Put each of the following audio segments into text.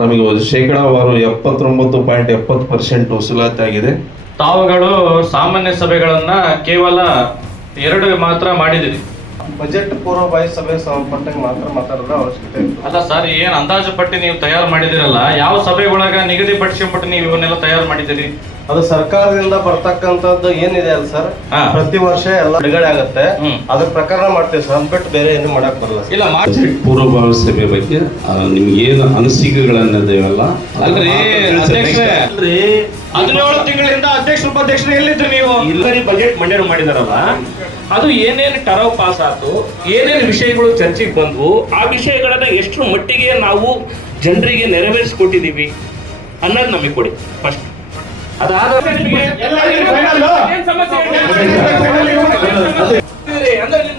ನಮಗೆ ಶೇಕಡಾವಾರು 79.70% ವಸೂಲಾತಿ ಆಗಿದೆ. ತಾವುಗಳು ಸಾಮಾನ್ಯ ಸಭೆಗಳನ್ನ ಕೇವಲ 2 ಮಾತ್ರ ಮಾಡಿದಿರಿ. ಬಜೆಟ್ ಪೂರ್ವಭಾವಿ ಸಭೆ ಸಂಬಂಧಪಟ್ಟಂಗೆ ಮಾತ್ರ ಮಾತಾಡೋದು ಅವಶ್ಯಕತೆ ಇಲ್ಲ. ಅಲ್ಲ ಸರ್, ಏನ್ ಅಂದಾಜು ಪಟ್ಟಿ ನೀವು ತಯಾರು ಮಾಡಿದಿರಲ್ಲ, ಯಾವ ಸಭೆಗೊಳಗ ನಿಗದಿಪಡಿಸಿಬಿಟ್ಟು ನೀವು ಇವನ್ನೆಲ್ಲ ತಯಾರು ಮಾಡಿದಿರಿ? ಅದು ಸರ್ಕಾರದಿಂದ ಬರ್ತಕ್ಕಂಥದ್ದು ಏನಿದೆ ಅಲ್ಲ ಸರ್, ಪ್ರತಿ ವರ್ಷ ಎಲ್ಲ ಬಿಡುಗಡೆ ಆಗುತ್ತೆ, ಅದ್ರ ಪ್ರಕಾರ ಮಾಡ್ತೀವಿ ಸರ್. ಅಂದ್ಬಿಟ್ಟು ಬೇರೆ ಏನು ಮಾಡಕ್ ಬರಲ್ಲ. ಇಲ್ಲ, ಬಜೆಟ್ ಪೂರ್ವಭಾವಿ ಸಭೆ ಬಗ್ಗೆ ನಿಮ್ಗೆ ಏನು ಅನಿಸಿಕೆಗಳನ್ನದೇವಲ್ಲ ಅಲ್ರಿ ಅಧ್ಯಕ್ಷರೇ, 17 ತಿಂಗಳಿಂದ ಅಧ್ಯಕ್ಷ ಉಪಾಧ್ಯಕ್ಷರು ಎಲ್ಲಿದ್ರು ನೀವು? ಇಲ್ಲರಿ ಬಜೆಟ್ ಮಂಡನೆ ಮಾಡಿದಾರಲ್ಲ, ಅದು ಏನೇನು ಟರವ್ ಪಾಸ್ ಆಯ್ತು, ಏನೇನು ವಿಷಯಗಳು ಚರ್ಚೆಗೆ ಬಂದ್ವು, ಆ ವಿಷಯಗಳನ್ನ ಎಷ್ಟು ಮಟ್ಟಿಗೆ ನಾವು ಜನರಿಗೆ ನೆರವೇರಿಸಿಕೊಟ್ಟಿದ್ದೀವಿ ಅನ್ನೋದು ನಮಗೆ ಕೊಡಿ ಫಸ್ಟ್. ಅದಾದ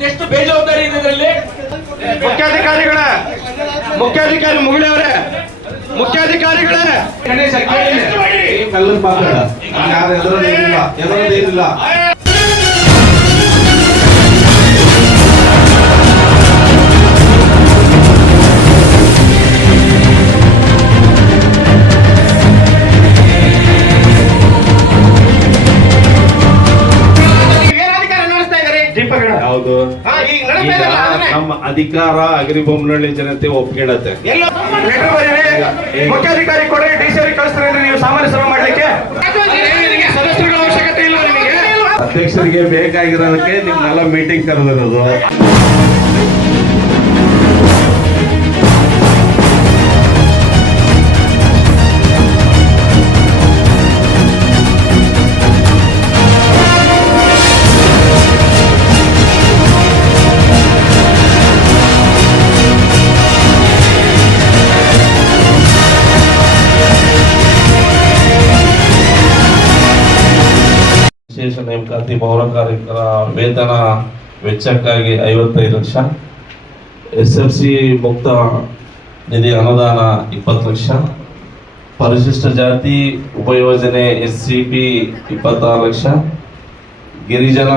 ಎಷ್ಟು ಬೇಜವಾಬ್ದಾರಿ ಇದೆ ಇದರಲ್ಲಿ? ಮುಖ್ಯಾಧಿಕಾರಿ ಮುಗಿಳವರೇ, ಮುಖ್ಯಾಧಿಕಾರಿಗಳೇ, ಕಲ್ಲಲ್ಲಿ ಮಾತಾಡ ಎದರದೇನಿಲ್ಲ. ಯಾವುದು ನಮ್ಮ ಅಧಿಕಾರ ಅಗ್ರಿಬೊಮ್ಮನಹಳ್ಳಿ ಜನತೆ ಒಪ್ಕೊಳ್ಳತ್ತೆ. ಮುಖ್ಯಾಧಿಕಾರಿ ಕೊಡ್ರಿ, ಡಿಸಿ ಅವ್ರಿಗೆ ಕಳಿಸ್ತಾರೆ. ನೀವು ಸಾಮಾನ್ಯ ಸಭೆ ಮಾಡ್ಲಿಕ್ಕೆ ಸದಸ್ಯರುಗಳ ಅವಶ್ಯಕತೆ ಇಲ್ಲ ನಿಮಗೆ. ಅಧ್ಯಕ್ಷರಿಗೆ ಬೇಕಾಗಿರೋದಕ್ಕೆ ನಿಮ್ನೆಲ್ಲ ಮೀಟಿಂಗ್ ಕರೆದಿರೋದು. ವಿಶೇಷ ನೇಮಕಾತಿ ಪೌರ ಕಾರ್ಮಿಕರ ವೇತನ ವೆಚ್ಚಕ್ಕಾಗಿ 55 ಲಕ್ಷ, SFC ಮುಕ್ತ ನಿಧಿ ಅನುದಾನ 20 ಲಕ್ಷ, ಪರಿಶಿಷ್ಟ ಜಾತಿ ಉಪಯೋಜನೆ SCP 26 lakh, ಗಿರಿಜನ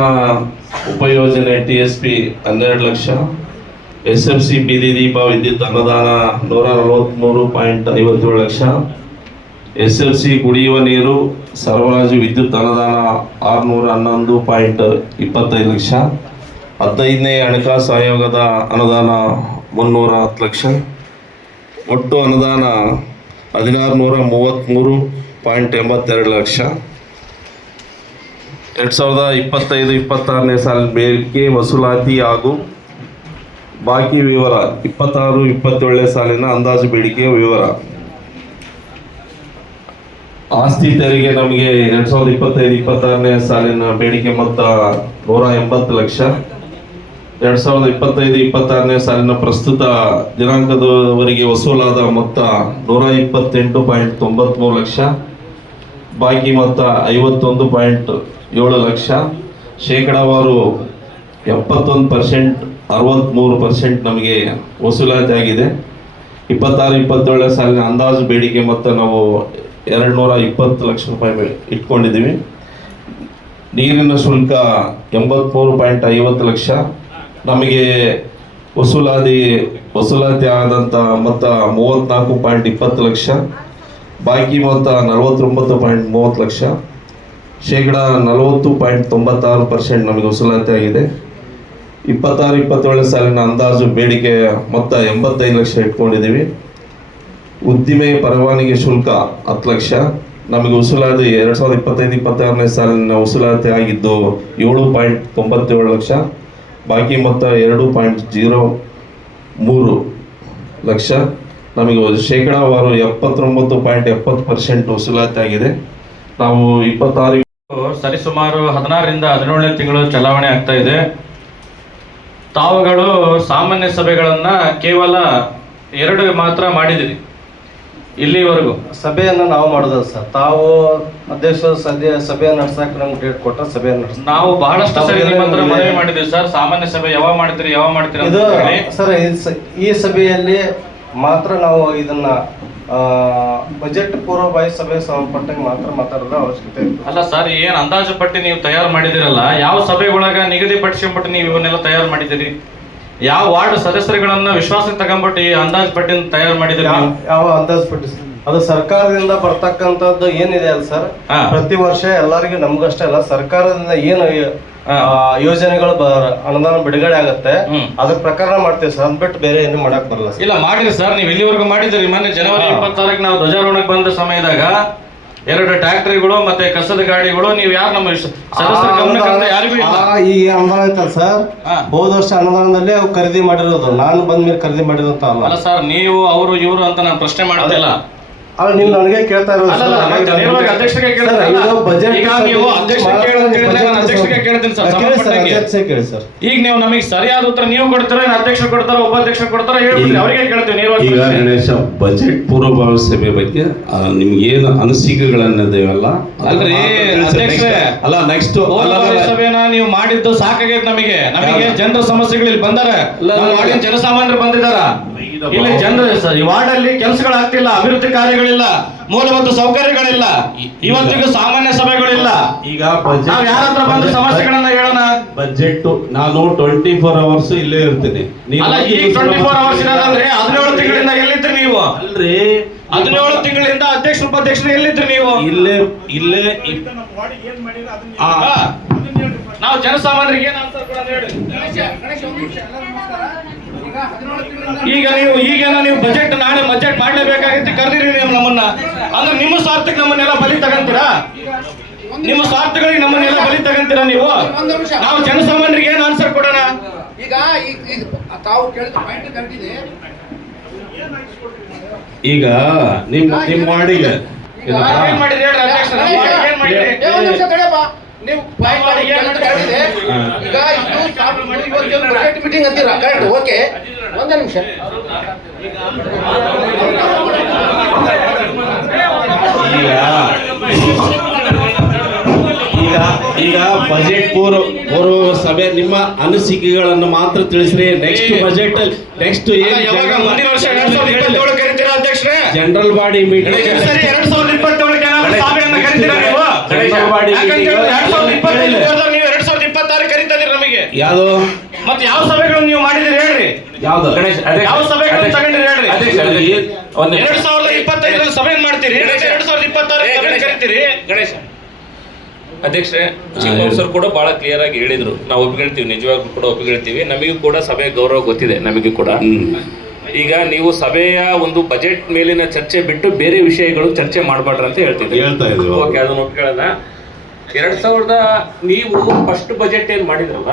ಉಪಯೋಜನೆ TSP 12 lakh, SFC ಬೀದಿ ದೀಪ ವಿದ್ಯುತ್ ಅನುದಾನ 143.57 ಲಕ್ಷ, SFC ಕುಡಿಯುವ ನೀರು ಸರಬರಾಜು ವಿದ್ಯುತ್ ಅನುದಾನ 611.25 ಲಕ್ಷ, 15ನೇ ಹಣಕಾಸು ಆಯೋಗದ ಅನುದಾನ 310 ಲಕ್ಷ, ಒಟ್ಟು ಅನುದಾನ 1633.82 ಲಕ್ಷ. 2025-26ನೇ ಸಾಲಿನ ಬೇಡಿಕೆ ವಸೂಲಾತಿ ಹಾಗೂ ಬಾಕಿ ವಿವರ. 26-27ನೇ ಸಾಲಿನ ಅಂದಾಜು ಬೇಡಿಕೆಯ ವಿವರ. ಆಸ್ತಿ ತೆರಿಗೆ ನಮಗೆ 2025-26ನೇ ಸಾಲಿನ ಬೇಡಿಕೆ ಮೊತ್ತ 180 ಲಕ್ಷ. 2025-26ನೇ ಸಾಲಿನ ಪ್ರಸ್ತುತ ದಿನಾಂಕದವರೆಗೆ ವಸೂಲಾದ ಮೊತ್ತ 128.93 ಲಕ್ಷ. ಬಾಕಿ ಮೊತ್ತ 51.7 ಲಕ್ಷ. ಶೇಕಡಾವಾರು 71%, 63% ನಮಗೆ ವಸೂಲಾತಿ ಆಗಿದೆ. 26-27ನೇ ಸಾಲಿನ ಅಂದಾಜು ಬೇಡಿಕೆ ಮೊತ್ತ ನಾವು 220 ಲಕ್ಷ ರೂಪಾಯಿ ಇಟ್ಕೊಂಡಿದ್ದೀವಿ. ನೀರಿನ ಶುಲ್ಕ 83.50 ಲಕ್ಷ. ನಮಗೆ ವಸೂಲಾತಿ ಆದಂಥ ಮೊತ್ತ 34.20 ಲಕ್ಷ. ಬಾಕಿ ಮೊತ್ತ 49.30 ಲಕ್ಷ. ಶೇಕಡ 40.96% ನಮಗೆ ವಸೂಲಾತಿ ಆಗಿದೆ. 26-27ನೇ ಸಾಲಿನ ಅಂದಾಜು ಬೇಡಿಕೆ ಮೊತ್ತ 85 ಲಕ್ಷ ಇಟ್ಕೊಂಡಿದ್ದೀವಿ. ಉದ್ದಿಮೆ ಪರವಾನಗಿ ಶುಲ್ಕ 10 ಲಕ್ಷ. ನಮಗೆ ವಸೂಲಾತಿ 2025-26ನೇ ಸಾಲಿನ ವಸೂಲಾತಿ ಆಗಿದ್ದು 7.97 ಲಕ್ಷ. ಬಾಕಿ ಮೊತ್ತ 2.03 ಲಕ್ಷ. ನಮಗೆ ಶೇಕಡಾವಾರು 79.70% ವಸೂಲಾತಿ ಆಗಿದೆ. ನಾವು 26 ಸರಿಸುಮಾರು 16ರಿಂದ 17ನೇ ತಿಂಗಳು ಚಲಾವಣೆ ಆಗ್ತಾ ಇದೆ. ತಾವುಗಳು ಸಾಮಾನ್ಯ ಸಭೆಗಳನ್ನ ಕೇವಲ 2 ಮಾತ್ರ ಮಾಡಿದಿರಿ ಇಲ್ಲಿವರೆಗೂ. ಸಭೆಯನ್ನ ನಾವು ಮಾಡೋದು ಸರ್. ತಾವು ಅಧ್ಯಕ್ಷ ಸಭೆ ನಡ್ಸಕ್ ನಮ್ಗೆ ಡೇಟ್ ಕೊಟ್ಟ ಸಭೆ ನಾವು ಬಹಳಷ್ಟು ಸರಿ ನಿಮ್ಮ ಹತ್ರ ಮನವಿ ಮಾಡಿದ್ವಿ ಸರ್. ಸಾಮಾನ್ಯ ಸಭೆ ಯಾವಾಗ ಮಾಡ್ತೀರಿ ಇದು ಸರ್, ಈ ಸಭೆಯಲ್ಲಿ ಮಾತ್ರ ನಾವು ಇದನ್ನ ಬಜೆಟ್ ಪೂರ್ವಭಾವಿ ಸಭೆ ಸಂಬಂಧಪಟ್ಟಂಗೆ ಮಾತ್ರ ಮಾತಾಡೋದು ಅವಶ್ಯಕತೆ ಇಲ್ಲ. ಅಲ್ಲ ಸರ್, ಏನ್ ಅಂದಾಜು ಪಟ್ಟಿ ನೀವು ತಯಾರು ಮಾಡಿದಿರಲ್ಲ, ಯಾವ ಸಭೆಗೊಳಗ ನಿಗದಿಪಡಿಸಿಬಿಟ್ಟು ನೀವು ಇವನ್ನೆಲ್ಲ ತಯಾರು ಮಾಡಿದಿರಿ? ಯಾವ ವಾರ್ಡ್ ಸದಸ್ಯರುಗಳನ್ನ ವಿಶ್ವಾಸಕ್ಕೆ ತಗೊಂಡ್ಬಿಟ್ಟು ಈ ಅಂದಾಜು ಪಟ್ಟಿನ ತಯಾರು ಮಾಡಿದ್ರಿ ನೀವು? ಯಾವ ಅಂದಾಜು ಪಟ್ಟಿ ಸರ್? ಅದು ಸರ್ಕಾರದಿಂದ ಬರ್ತಕ್ಕಂಥದ್ದು ಏನಿದೆ ಅಲ್ಲ ಸರ್, ಹಾ. ಪ್ರತಿ ವರ್ಷ ಎಲ್ಲರಿಗೂ ನಮ್ಗಷ್ಟೇ ಅಲ್ಲ, ಸರ್ಕಾರದಿಂದ ಏನು ಯೋಜನೆಗಳು ಅನುದಾನ ಬಿಡುಗಡೆ ಆಗತ್ತೆ ಅದ್ರ ಪ್ರಕಾರ ಮಾಡ್ತೀವಿ ಸರ್. ಅದ್ ಬಿಟ್ಟು ಬೇರೆ ಏನು ಮಾಡಕ್ ಬರಲ್ಲ ಸರ್. ಇಲ್ಲ ಮಾಡಿರಿ ಸರ್, ನೀವು ಇಲ್ಲಿವರೆಗೂ ಮಾಡಿದ್ರಿ. ಮೊನ್ನೆ ಜನವರಿ 26ಕ್ಕೆ ನಾವು ಧ್ವಜಾರೋಹಣಕ್ಕೆ ಬಂದ ಸಮಯದಾಗ 2 ಟ್ರ್ಯಾಕ್ಟರ್ಗಳು ಮತ್ತೆ ಕಸದ ಗಾಡಿಗಳು ನೀವು ಯಾರು ನಮ್ಮ ಸದಸ್ಯರ ಗಮನಕ್ಕೆ ಅಂತ ಯಾರಿಗೂ ಇಲ್ಲ. ಈಗ ಅನುದಾನ ಐತಲ್ಲ ಸರ್, ಹೋದ ವರ್ಷ ಅನುದಾನದಲ್ಲಿ ಅವು ಖರೀದಿ ಮಾಡಿರೋದು, ನಾನು ಬಂದ್ಮೇಲೆ ಖರೀದಿ ಮಾಡಿರೋಂತ ಅಲ್ಲ ಸರ್, ನೀವು ಅವರು ಇವರು ಅಂತ ನಾನು ಪ್ರಶ್ನೆ ಮಾಡ್ತಿಲ್ಲ. ಅಲ್ಲ, ನೀವು ನನಗೆ ಕೇಳ್ತಾ ಇರೋದು ಅಲ್ಲ, ಅಲ್ಲ, ಮತ್ತೆ ನೇರವಾಗಿ ಅಧ್ಯಕ್ಷರಿಗೆ ಕೇಳ್ತಾರೆ. ಈಗ ನೀವು ಅಧ್ಯಕ್ಷರಿಗೆ ಕೇಳಿದ್ರೆ ನಾನು ಅಧ್ಯಕ್ಷರಿಗೆ ಕೇಳ್ತೀನಿ ಸರ್, ಸಂಬಂಧಪಟ್ಟಂಗೆ. ಕೇಳಿ ಸರ್. ಈಗ ನೀವು ನಮಗೆ ಸರಿಯಾದ ಉತ್ತರ ನೀವು ಕೊಡ್ತೀರಾ, ಅಧ್ಯಕ್ಷರು ಕೊಡ್ತಾರ, ಉಪಾಧ್ಯಕ್ಷರು ಕೊಡ್ತಾರ, ಹೇಳ್ಬಿಡ್ರಿ, ಅವರಿಗೆ ಕೇಳ್ತೀವಿ ನೇರವಾಗಿ. ಈಗ ಗಣೇಶ, ಬಜೆಟ್ ಪೂರ್ವಭಾವಿ ಸಭೆ ಬಗ್ಗೆ ನಿಮ್ಗೇನು ಅನಿಸಿಕೆಗಳನ್ನಿದೆಯಲ್ಲ ಅಲ್ರಿ ಅಧ್ಯಕ್ಷರೇ, ಅಲ್ಲ ನೆಕ್ಸ್ಟ್ ಪೂರ್ವಭಾವಿ ಸಭೆನ ನೀವು ಮಾಡಿದ್ದು ಸಾಕಾಗೈತೆ ನಮಗೆ. ಜನರ ಸಮಸ್ಯೆಗಳು ಇಲ್ಲಿ ಬಂದಾರ, ವಾರ್ಡಿನ ಜನಸಾಮಾನ್ಯರು ಬಂದಿದಾರ. ಇಲ್ಲಿ ಜನರು ಈ ವಾರ್ಡ್ ಅಲ್ಲಿ ಕೆಲಸಗಳಾಗ್ತಿಲ್ಲ, ಅಭಿವೃದ್ಧಿ ಕಾರ್ಯಗಳಿಲ್ಲ, ಮೂಲಭೂತ ಸೌಕರ್ಯಗಳಿಲ್ಲ, ಇವತ್ತಿಗೂ ಸಾಮಾನ್ಯ ಸಭೆಗಳಿಲ್ಲ. ಈಗ ನಾವು ಯಾರ ಹತ್ರ ಬಂದು ಸಮಸ್ಯೆಗಳನ್ನ ಹೇಳೋಣ? ಬಜೆಟ್ ನಾನು 24 ಅವರ್ಸ್ ಇಲ್ಲೇ ಇರ್ತೀನಿ. ಅಲ್ಲ, ಈಗ 24 ಅವರ್ಸ್ ಇರೋದಲ್ರಿ, 17 ತಿಂಗಳಿಂದ ಎಲ್ಲಿದ್ರಿ ನೀವು? ಅಲ್ರಿ 17 ತಿಂಗಳಿಂದ ಅಧ್ಯಕ್ಷ ಉಪಾಧ್ಯಕ್ಷರು ಎಲ್ಲಿದ್ರಿ ನೀವು? ಇಲ್ಲೇ ನಾವು ಜನಸಾಮಾನ್ಯರಿಗೆ ಏನ್ ಆನ್ಸರ್ ಕೊಡೋದು ಹೇಳಿ. ಈಗೇನ ನೀವು ಬಜೆಟ್ ನಾಳೆ ಬಜೆಟ್ ಮಾಡ್ಲೇಬೇಕಾಗಿತ್ತು, ಕರೆದಿರಿ ನೀವು ನಮ್ಮನ್ನ. ಅಂದ್ರೆ ನಿಮ್ಮ ಸ್ವಾರ್ಥಕ್ಕೆ ನಮ್ಮನ್ನೆಲ್ಲ ಬಲಿ ತಗಂತೀರಾ? ನಿಮ್ಮ ಸ್ವಾರ್ಥಗಳಿಗೆ ನಮ್ಮನ್ನೆಲ್ಲ ಬಲಿ ತಗಂತೀರಾ ನೀವು? ನಾವು ಜನಸಾಮಾನ್ಯರಿಗೆ ಏನ್ ಆನ್ಸರ್ ಕೊಡೋಣ? ಈಗ ತಾವು ಕೇಳಿದ ಪಾಯಿಂಟ್ ಕರೆಕ್ಟ್ ಇದೆ. ಈಗ ನಿಮ್ಮ ವಾರ್ಡಿಗೆ ಏನ್ ಮಾಡಿದ್ರಿ ಹೇಳ್ರಿ ಅಧ್ಯಕ್ಷರೇ, ಏನ್ ಮಾಡಿದ್ರಿ? ಒಂದು ನಿಮಿಷ ತಡೆಯಪ್ಪ, ನೀವು ಪಾಯಿಂಟ್ ಮಾಡಿ ಕರೆಕ್ಟ್ ಇದೆ. ಈಗ ಇದು ಬಜೆಟ್ ಮೀಟಿಂಗ್ ಅಂತೀರಾ, ಕರೆಕ್ಟ್, ಓಕೆ. ಒಂದೇ ನಿಮಿಷ. ಈಗ ಬಜೆಟ್ ಪೂರ್ವ ಸಭೆ ನಿಮ್ಮ ಅನಿಸಿಕೆಗಳನ್ನು ಮಾತ್ರ ತಿಳಿಸ್ರಿ. ನೆಕ್ಸ್ಟ್ ಬಜೆಟ್ ನೆಕ್ಸ್ಟ್ ಮುಂದಿನ ವರ್ಷ 2027 ಕರಿತೀರಾ ಅಧ್ಯಕ್ಷರೇ? ಜನರಲ್ ಬಾಡಿ ಮೀಟಿಂಗ್ 2027 ಸಭೆಯನ್ನ ಕರಿತೀರಾ ನೀವು? ಜನರಲ್ ಬಾಡಿ ಯಾಕಂತ ಹೇಳಿದ್ರೆ 2025 ನೀವು 2026 ಕರಿತಾ ಇದೀರಿ ನಮಗೆ. ಯಾವುದು ಮತ್ತೆ ಯಾವ ಸಭೆಗಳನ್ನು ನೀವು ಮಾಡಿದಿರಿ ಹೇಳ್ರಿ? ಯಾವ್ದು ಯಾವ ಸಭೆಗಳನ್ನು ತಗೊಂಡಿರಿ ಹೇಳ್ರಿ? 2025 ಸಭೆ ಮಾಡ್ತೀರಿ, 2026 ಕರಿತೀರಿ. ಗಣೇಶ ಅಧ್ಯಕ್ಷರೇ, ಚಿಕ್ಕಮಗಳೂರು ಕೂಡ ಬಹಳ ಕ್ಲಿಯರ್ ಆಗಿ ಹೇಳಿದ್ರು. ನಾವು ಒಪ್ಪಿಕೊಳ್ತೀವಿ, ನಿಜವಾಗ್ಲೂ ಕೂಡ ಒಪ್ಪಿಕೊಳ್ತೀವಿ. ನಮಗೂ ಕೂಡ ಸಭೆಯ ಗೌರವ ಗೊತ್ತಿದೆ, ನಮಗೂ ಕೂಡ. ಈಗ ನೀವು ಸಭೆಯ ಒಂದು ಬಜೆಟ್ ಮೇಲಿನ ಚರ್ಚೆ ಬಿಟ್ಟು ಬೇರೆ ವಿಷಯಗಳು ಚರ್ಚೆ ಮಾಡಬಾರ್ದು ಅಂತ ಹೇಳ್ತಾ ಇದ್ವಿ. ಓಕೆ, ಅದನ್ನ ಒಪ್ಕೊಳ್ಳೋಣ. 2000 ನೀವು ಫಸ್ಟ್ ಬಜೆಟ್ ಏನ್ ಮಾಡಿದ್ರಲ್ಲ,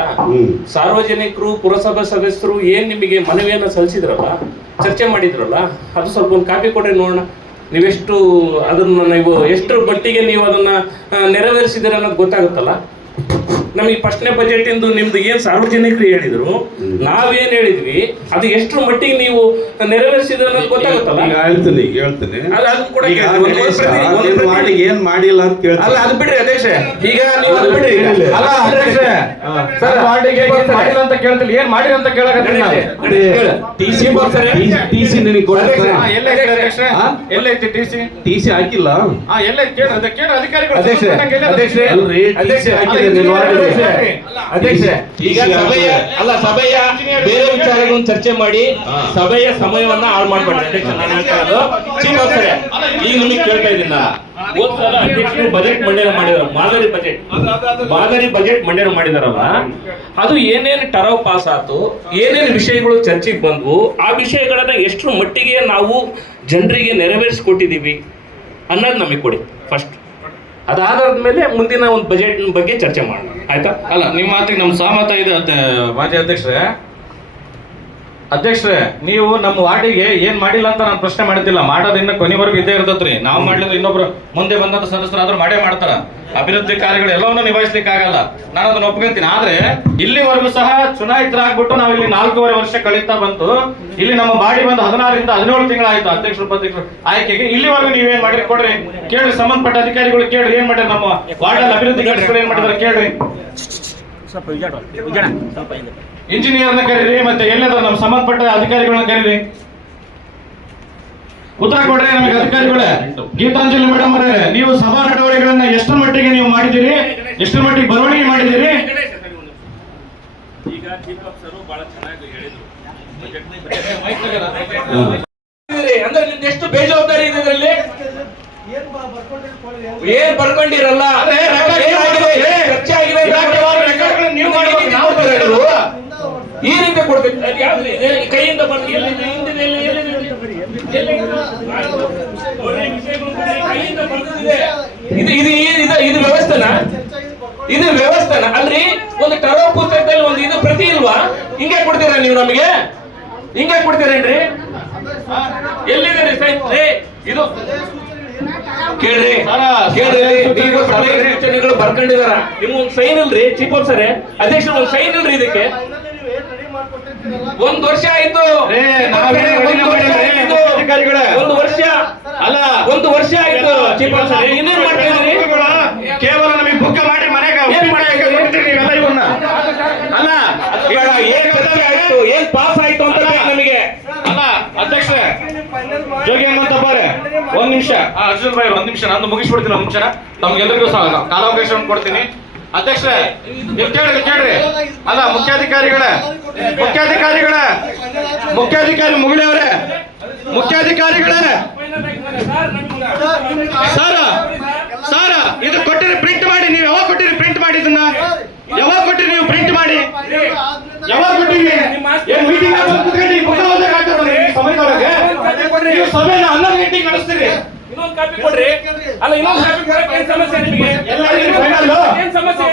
ಸಾರ್ವಜನಿಕರು ಪುರಸಭಾ ಸದಸ್ಯರು ಏನ್ ನಿಮಗೆ ಮನವಿಯನ್ನ ಸಲ್ಲಿಸಿದ್ರಲ್ಲ, ಚರ್ಚೆ ಮಾಡಿದ್ರಲ್ಲ, ಅದು ಸ್ವಲ್ಪ ಒಂದು ಕಾಪಿ ಕೊಡ್ರಿ ನೋಡೋಣ. ನೀವೆಷ್ಟು ಅದನ್ನ ನೀವು ಎಷ್ಟು ಮಟ್ಟಿಗೆ ನೀವು ಅದನ್ನ ನೆರವೇರಿಸಿದ್ದೀರ ಅನ್ನೋದು ಗೊತ್ತಾಗುತ್ತಲ್ಲ ನಮಗೆ. ಫಸ್ಟ್ನೇ ಬಜೆಟ್ ಇಂದು ನಿಮ್ದು ಏನ್ ಸಾರ್ವಜನಿಕರು ಹೇಳಿದ್ರು, ನಾವೇನ್ ಹೇಳಿದ್ವಿ, ಅದು ಎಷ್ಟು ಮಟ್ಟಿಗೆ ನೀವು ನೆರವೇರಿಸಿದ್ರೆ ಅನ್ನೋದು ಗೊತ್ತಾಗುತ್ತಲ್ಲ. ಹೇಳ್ತೀನಿ ಅದನ್ನ ಕೂಡ ಏನ್ ಮಾಡಿಲ್ಲ ಅಂತ ಕೇಳ್ತೀನಿ. ಅಲ್ಲ, ಅದು ಬಿಡ್ರಿ ಅಧ್ಯಕ್ಷ. ಈಗ ನೀವು ಅದು ಬಿಡ್ರಿ. ಅಲ್ಲ ಅಧ್ಯಕ್ಷ, ಸರ್ ವಾರ್ಡಿಗೆ ಏನ್ ಮಾಡಿಲ್ಲ ಅಂತ ಕೇಳ್ತಿಲ್ಲ, ಏನ್ ಮಾಡಿಲ್ಲ ಅಂತ ಕೇಳಕತ್ತೀನಿ ನಾನು. ಟಿಸಿ ನಿನಗೆ ಎಲ್ಲೈತಿ ಅಧ್ಯಕ್ಷ? ಎಲ್ಲೈತಿ ಟಿಸಿ? ಟಿಸಿ ಹಾಕಿಲ್ಲ. ಎಲ್ಲೈತಿ ಕೇಳ್ರಿ ಅಧಿಕಾರಿಗಳು. ಅಧ್ಯಕ್ಷ, ಈಗ ಸಭೆಯ ಬೇರೆ ವಿಚಾರಗಳನ್ನು ಚರ್ಚೆ ಮಾಡಿ ಸಭೆಯ ಸಮಯವನ್ನ ಹಾಳು ಮಾಡ್ಬೇಡ್ರಿ ಅಧ್ಯಕ್ಷ. ನಾನು ಹೇಳ್ತಾ ಇರೋದು ಚಿಕ್ಕಮಗಳೂರು. ಈಗ ನಿಮಗೆ ಕೇಳ್ತಾ ಇದ್ದೀನಿ ನಾನು. ಹೋದ್ ಸಲ ಅಧ್ಯಕ್ಷರು ಬಜೆಟ್ ಮಂಡನೆ ಮಾಡಿದಾರ, ಮಾದರಿ ಬಜೆಟ್ ಮಂಡನೆ ಮಾಡಿದಾರಲ್ಲ, ಅದು ಏನೇನು ಟರವ್ ಪಾಸ್ ಆಯ್ತು, ಏನೇನು ವಿಷಯಗಳು ಚರ್ಚೆಗೆ ಬಂದ್ವು, ಆ ವಿಷಯಗಳನ್ನ ಎಷ್ಟು ಮಟ್ಟಿಗೆ ನಾವು ಜನರಿಗೆ ನೆರವೇರಿಸಿಕೊಟ್ಟಿದೀವಿ ಅನ್ನೋದು ನಮಗೆ ಕೊಡಿ ಫಸ್ಟ್. ಅದಾದ ಮೇಲೆ ಮುಂದಿನ ಒಂದು ಬಜೆಟ್ ಬಗ್ಗೆ ಚರ್ಚೆ ಮಾಡೋಣ, ಆಯ್ತಾ? ಅಲ್ಲ, ನಿಮ್ಮ ಮಾತಿಗೆ ನಮ್ಮ ಸಹಮತ ಇದೆ ಮಾಜಿ ಅಧ್ಯಕ್ಷರೇ, ನೀವು ನಮ್ಮ ವಾರ್ಡಿಗೆ ಏನ್ ಮಾಡಿಲ್ಲ ಅಂತ ನಾನು ಪ್ರಶ್ನೆ ಮಾಡ್ತಿಲ್ಲ. ಮಾಡೋದು ಇನ್ನ ಕೊನೆವರೆಗೂ ಇದ್ದೇ ಇರ್ತತ್ರಿ. ನಾವು ಮಾಡ್ಲಿದ್ರೆ ಇನ್ನೊಬ್ರು ಮುಂದೆ ಬಂದಂತ ಸದಸ್ಯರಾದ್ರೂ ಮಾಡೇ ಮಾಡ್ತಾರ. ಅಭಿವೃದ್ಧಿ ಕಾರ್ಯಗಳು ಎಲ್ಲವನ್ನೂ ನಿಭಾಯಿಸ್ಲಿಕ್ಕೆ ಆಗಲ್ಲ, ನಾನು ಅದನ್ನ ಒಪ್ಕೊಂತೀನಿ. ಆದ್ರೆ ಇಲ್ಲಿವರೆಗೂ ಸಹ ಚುನಾಯಿತರಾಗ್ಬಿಟ್ಟು ನಾವು ಇಲ್ಲಿ 4.5 ವರ್ಷ ಕಳೀತಾ ಬಂತು. ಇಲ್ಲಿ ನಮ್ಮ ಬಾಡಿ ಬಂದು 16 ರಿಂದ 17 ತಿಂಗಳಾಯ್ತು ಅಧ್ಯಕ್ಷರು ಉಪಾಧ್ಯಕ್ಷರು ಆಯ್ಕೆಗೆ. ಇಲ್ಲಿವರೆಗೂ ನೀವೇನ್ ಮಾಡಿರಿ ಕೊಡ್ರಿ, ಕೇಳ್ರಿ. ಸಂಬಂಧಪಟ್ಟ ಅಧಿಕಾರಿಗಳು ಕೇಳ್ರಿ, ಏನ್ ಮಾಡ್ಯಾರ ನಮ್ಮ ವಾರ್ಡಲ್ಲಿ ಅಭಿವೃದ್ಧಿ ಕೆಲಸಗಳು ಏನ್ ಮಾಡಿದಾರೆ ಕೇಳ್ರಿ. ಇಂಜಿನಿಯರ್ನ ಕರೀರಿ, ಮತ್ತೆ ಎಲ್ಲದ ನಮ್ಮ ಸಂಬಂಧಪಟ್ಟ ಅಧಿಕಾರಿಗಳನ್ನ ಕರೀರಿ, ಉತ್ತರ ಕೊಡ್ರಿ ನಮಗೆ ಅಧಿಕಾರಿಗಳೇ. ಗೀತಾಂಜಲಿ ಮೇಡಮ್ ಅವರೇ, ನೀವು ಸಭಾ ನಡವಳಿಕೆಗಳನ್ನ ಎಷ್ಟರ ಮಟ್ಟಿಗೆ ನೀವು ಮಾಡಿದ್ದೀರಿ, ಎಷ್ಟರ ಮಟ್ಟಿಗೆ ಬರವಣಿಗೆ ಮಾಡಿದ್ದೀರಿ? ಈಗ ಚೀಫ್ ಆಫೀಸರು ಬಹಳ ಚೆನ್ನಾಗಿ ಹೇಳಿದ್ರು ಬಜೆಟ್ ಅಂದ್ರೆ ನಿಮ್ದು ಎಷ್ಟು ಬೇಜವಾಬ್ದಾರಿ ಇದೆ ಇದರಲ್ಲಿ? ಏನ್ ಬರ್ಕೊಂಡಿರಲ್ಲ ಖರ್ಚಾಗಿದೆ ನೀವು ಮಾಡಿದ್ದೀರಿ, ನಾವು ಬರೋದು. ಈ ರೀತಿ ಕೊಡ್ಬೇಕು. ಅದು ಯಾವ್ದು ಇದೆ? ಕೈಯಿಂದ ಬಂದು ಎಲ್ಲಿದೆ? ಹಿಂದಿದೆ, ಎಲ್ಲಿದೆ? ನೋಡ್ರಿ, ವಿಷಯಗಳು ಕೈಯಿಂದ ಬಂದಿದೆ. ಇದು ವ್ಯವಸ್ಥೆನಾ? ಇದು ವ್ಯವಸ್ಥೆನಾ ಅಲ್ರಿ? ಒಂದು ಟರೋ ಪುಸ್ತಕದಲ್ಲಿ ಒಂದು ಇದು ಪ್ರತಿ ಇಲ್ವಾ? ಹಿಂಗೆ ಕೊಡ್ತೀರಾ ನೀವು ನಮಗೆ? ಹಿಂಗೆ ಕೊಡ್ತೀರೇನ್ರಿ? ಎಲ್ಲಿದೆ ರೀ? ಇದು ಕೇಳ್ರಿ ನೀವು ಸಲಹೆ ಸೂಚನೆಗಳು ಬರ್ಕೊಂಡಿದಾರ. ನಿಮ್ ಒಂದು ಸೈನ್ ಇಲ್ರಿ ಚೀಫ್ ಆಫೀಸರ್ ಅಧ್ಯಕ್ಷರು, ಒಂದು ಸೈನ್ ಇಲ್ರಿ ಇದಕ್ಕೆ? ಒಂದ್ ವರ್ಷ ಆಯ್ತು. ಒಂದು ವರ್ಷ ಆಯ್ತು ಚೀಫ್ ಆಫೀಸರ್, ಇನ್ನೇನ್ ಮಾಡ್ತಾ ಇದ್ರಿ? ಕೇವಲ ನಮಗೆ ಬುಕ್ ಮಾಡಿ ಮನೆಗೆ ನೀವೆಲ್ಲ ಇವನ್ನ ಅಲ್ಲ ಏನ್ ಆಯ್ತು, ಏನ್ ಪಾಸ್ ಆಯ್ತು ಅಂತ ಬೇಕು ನಮಗೆ. ಅಲ್ಲ ಅಧ್ಯಕ್ಷ ಜೋಗಿ ಹನುಮಂತಪ್ಪರೇ ಒಂದ್ ನಿಮಿಷ, ಅರ್ಜುನ್ ಭಾಯಿ ಒಂದ್ ನಿಮಿಷ, ನಾನು ಮುಗಿಸ್ಬಿಡ್ತೀನಿ. ಒಂದ್ ನಿಮಿಷ ತಮ್ಗೆಲ್ಲರಿಗೂ ಕಾಲಾವಕಾಶವನ್ನು ಕೊಡ್ತೀನಿ. ಅಧ್ಯಕ್ಷ ನೀವು ಕೇಳ್ರಿ. ಅಲ್ಲ ಮುಖ್ಯಾಧಿಕಾರಿ ಮುಗಿಳವ್ರೆ, ಮುಖ್ಯಾಧಿಕಾರಿಗಳೇ ಸರ್ ಇದು ಕೊಟ್ಟಿರಿ, ಪ್ರಿಂಟ್ ಮಾಡಿ. ನೀವು ಯಾವಾಗ ಕೊಟ್ಟಿರಿ ಪ್ರಿಂಟ್ ಮಾಡಿ? ಇದನ್ನ ಯಾವಾಗ ಕೊಟ್ಟಿರಿ ನೀವು ಪ್ರಿಂಟ್ ಮಾಡಿ? ಯಾವಾಗ ಕೊಟ್ಟಿರಿ? ಏನ್ ಮೀಟಿಂಗ್ ಸಮಯದೊಳಗೆ ನೀವು ಸಭೆನ 11 ಗಂಟೆಗೆ ನಡೆಸ್ತೀರಿ. ಇನ್ನೊಂದು ಕಾಪಿ ಕೊಡ್ರಿ. ಅಲ್ಲ ಇನ್ನೊಂದು ಕಾಪಿ ಕೊಡಕ್ಕೆ ಏನ್ ಸಮಸ್ಯೆ ನಿಮಗೆ? ಎಲ್ಲರಿಗೂ ಫೈನಲ್ ಏನ್ ಸಮಸ್ಯೆ?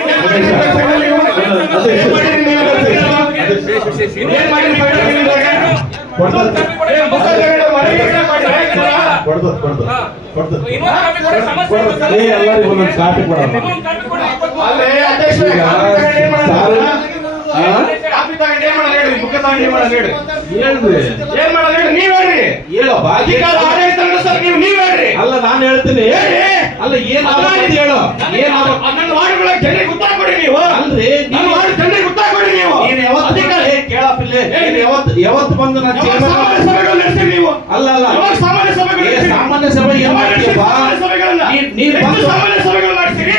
ಏನ್ ಮಾಡಿ ಕಾಪಿ ತಗೊಂಡು ಏನ್ ಮಾಡೋದು ಹೇಳ್ರಿ? ಬುಕ್ ತಗೊಂಡು ಏನ್ ಮಾಡೋದು ಹೇಳ್ರಿ? ಏನ್ ಮಾಡೋದು ಹೇಳ್ರಿ? ನೀವ್ ಹೇಳ್ರಿ. ಹೇಳಪ್ಪ, ಅಧಿಕಾರ ಆಡಳಿತ ನಡೆಸೋದು ನೀವ್ ಹೇಳ್ರಿ. ಅಲ್ಲ ನಾನು ಹೇಳ್ತೀನಿ. ಅಲ್ಲ ಏನ್ ಹೇಳು. ನನ್ನ ವಾರ್ಡ್ಗಳ ಜನರಿಗೆ ಉತ್ತರ ಕೊಡಿ ನೀವು. ಅಲ್ರಿ ನನ್ನ ವಾರ್ಡ್ ಜನರಿಗೆ ಉತ್ತರ ಕೊಡಿ ನೀವು. ನೀನ್ ಕೇಳಪ್ಪಿಲ್ಲ, ಯಾವತ್ತು ಬಂದು ನಾನು ಸಾಮಾನ್ಯ ಸಭೆಗಳು ನಡೆಸ್ತೀರಿ ನೀವು. ಅಲ್ಲ ಯಾವಾಗ ಸಾಮಾನ್ಯ ಸಭೆಗಳು ನಡೆಸ್ತೀರಿ? ಸಾಮಾನ್ಯ ಸಭೆ ಏನ್ ಮಾಡ್ತೀಯಪ್ಪ? ಸಭೆಗಳನ್ನ ನೀನ್ ಎಷ್ಟು ಬಂದು ಸಾಮಾನ್ಯ ಸಭೆಗಳು ಮಾಡಿಸಿರಿ?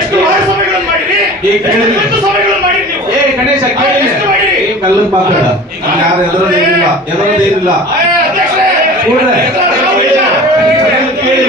ಎಷ್ಟು ವಾರ್ಡ್ ಸಭೆಗಳನ್ನು ಮಾಡಿರಿ? ಎಷ್ಟು ಸಭೆಗಳನ್ನು ಮಾಡಿರಿ ನೀವು? ಗಣೇಶ ಎಷ್ಟು ಮಾಡಿರಿ? ಕಲ್ಲನ್ ಮಾತಾಡ. ಯಾರು ಎದುರೇನಿಲ್ಲ. ಅಧ್ಯಕ್ಷರೇ, ಕೂಡ್ರೆ. ಕೇಳಿ